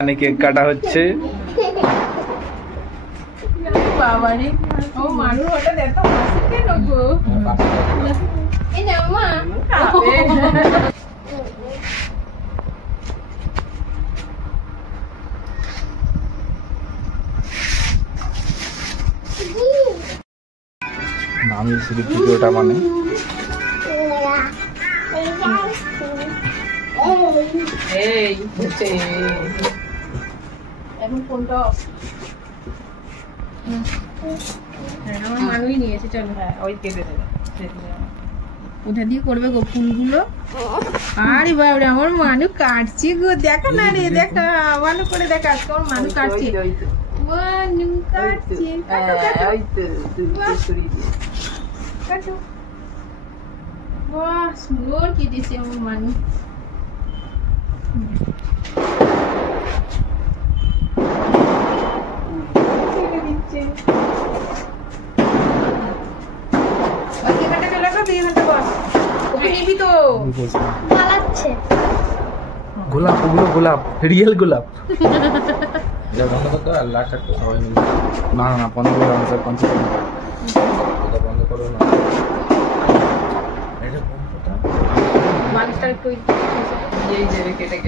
এখানে কেক কাটা হচ্ছে। আমি শুধু ভিডিওটা মানে এখন ফোনটা আমার মানুই নিয়েছে। চলো হ্যাঁ ওই কেটে দেবে কোথা দিয়ে করবে গো ফুলগুলো? আরে বাবরে আমার মানু কাটছি গো, দেখা না রে, দেখা ভালো করে দেখা আজকে আমার মানু কাটছে। মানু কাটছে, কাটো কাটো। বাহ সুন্দর কেটেছে আমার মানু। গোলাপ, ওগুলো গোলাপ, রিয়েল গোলাপ। না না বন্ধ করো না স্যার, বন্ধ করো না। কেটে কেটে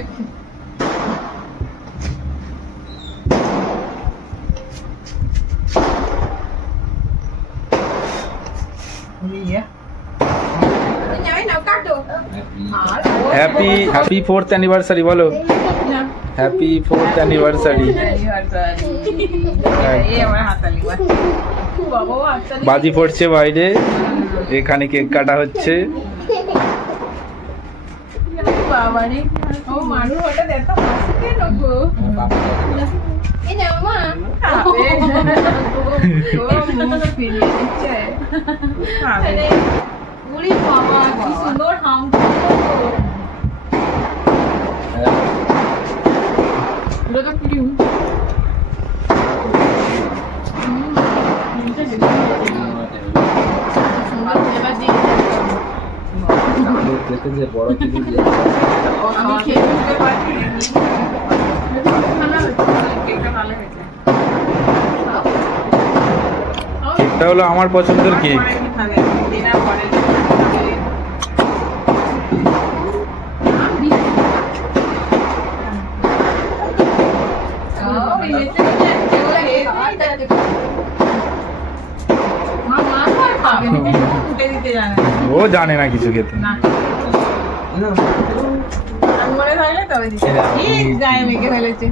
हैप्पी 4th एनिवर्सरी बोलो। Happy 4th anniversary. बाजी পড়ছে বাইরে, এখানে কেক কাটা হচ্ছে। বাবারে ও মানু ওটা দেখো হাসি কেন গো? এই না মা খাবে তো মুখ ফিরিয়ে দিচ্ছে খাবে। ওরে বাবা কি সুন্দর হাম লোটা ক্রিম যে বড় কিছু দিয়ে আমি খেয়ে দিতে পারি। কেকটা হলো আমার পছন্দের কেক। ও জানে না কিছু খেতে। মনে থাকলে তবে গায়ে মেখে ফেলেছে।